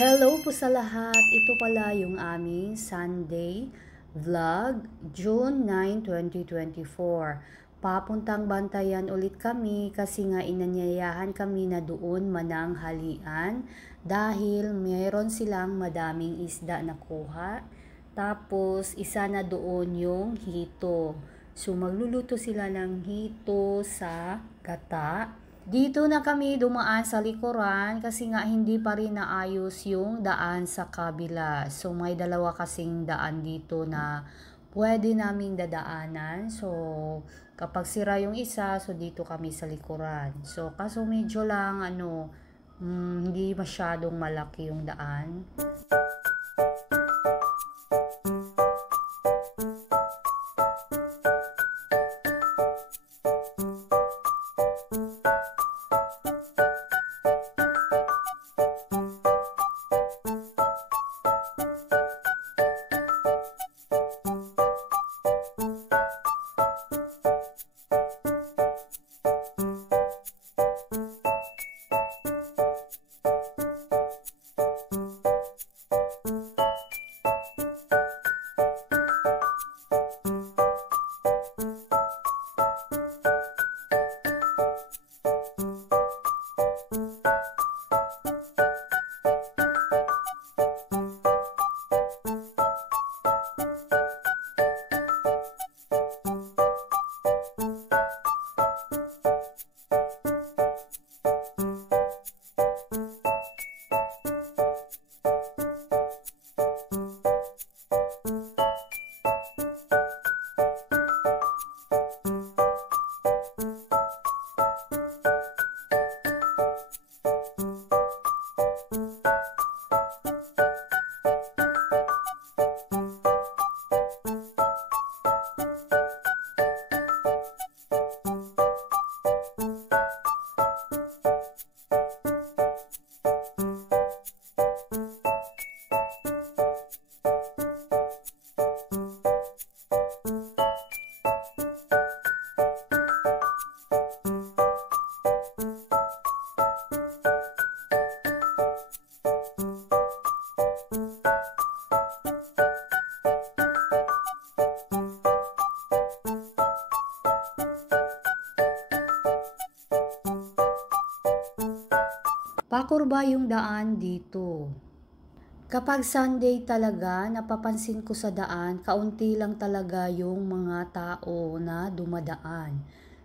Hello po sa lahat. Ito pala yung aming Sunday vlog, June 9, 2024. Papuntang Bantayan ulit kami kasi nga inanyayahan kami na doon mananghalian dahil meron silang madaming isda na kuha. Tapos isa na doon yung hito. So magluluto sila ng hito sa gata. Dito na kami dumaan sa likuran kasi nga hindi pa rin naayos yung daan sa kabila. So may dalawa kasing daan dito na pwede naming dadaanan. So kapag sira yung isa, so dito kami sa likuran. So kaso medyo lang hindi masyadong malaki yung daan. Pakurba yung daan dito. Kapag Sunday talaga, napapansin ko sa daan, kaunti lang talaga yung mga tao na dumadaan.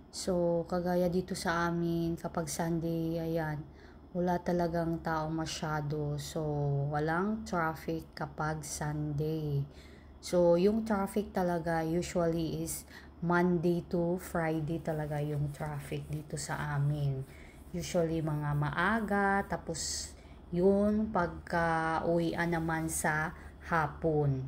So, kagaya dito sa amin, kapag Sunday, ayan, wala talagang tao masyado. So, walang traffic kapag Sunday. So, yung traffic talaga usually is Monday to Friday talaga yung traffic dito sa amin. Usually mga maaga, tapos yun pagka uwian naman sa hapon.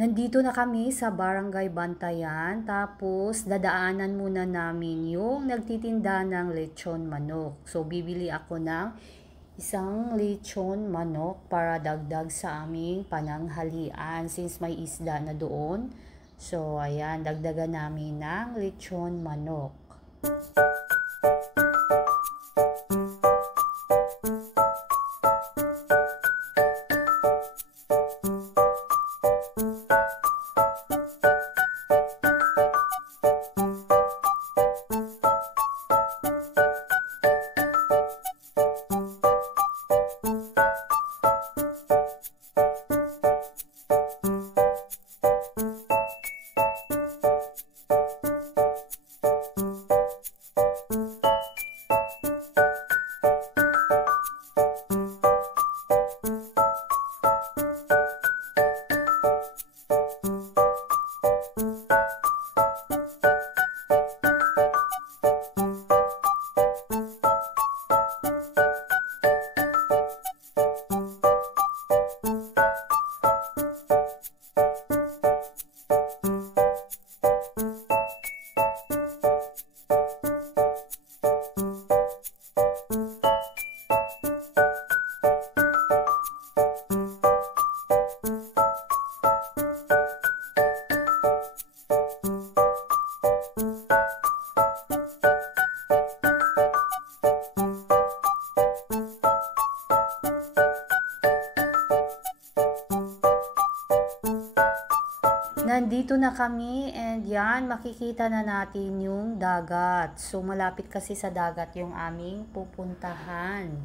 Nandito na kami sa Barangay Bantayan, tapos dadaanan muna namin yung nagtitinda ng lechon manok. So, bibili ako ng isang lechon manok para dagdag sa aming pananghalian since may isda na doon. So, ayan, dagdagan namin ng lechon manok. Nandito na kami and yan, makikita na natin yung dagat. So, malapit kasi sa dagat yung aming pupuntahan.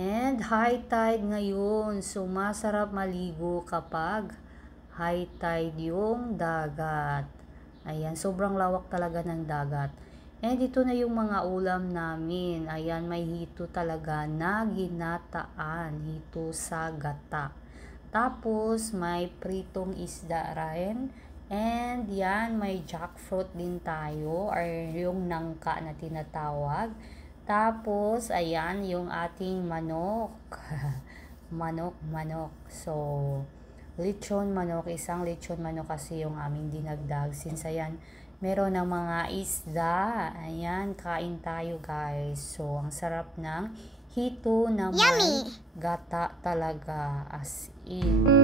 And high tide ngayon. So, masarap maligo kapag high tide yung dagat. Ayan, sobrang lawak talaga ng dagat. And ito na yung mga ulam namin. Ayan, may hito talaga na ginataan. Hito sa gata. Tapos, may pritong isda rin. And yan, may jackfruit din tayo or yung nangka na tinatawag. Tapos, ayan, yung ating manok. Manok. So, lechon manok. Isang lechon manok kasi yung aming dinagdag. Since ayan, meron ng mga isda. Ayan, kain tayo guys. So, ang sarap ng hito na may gata talaga as in.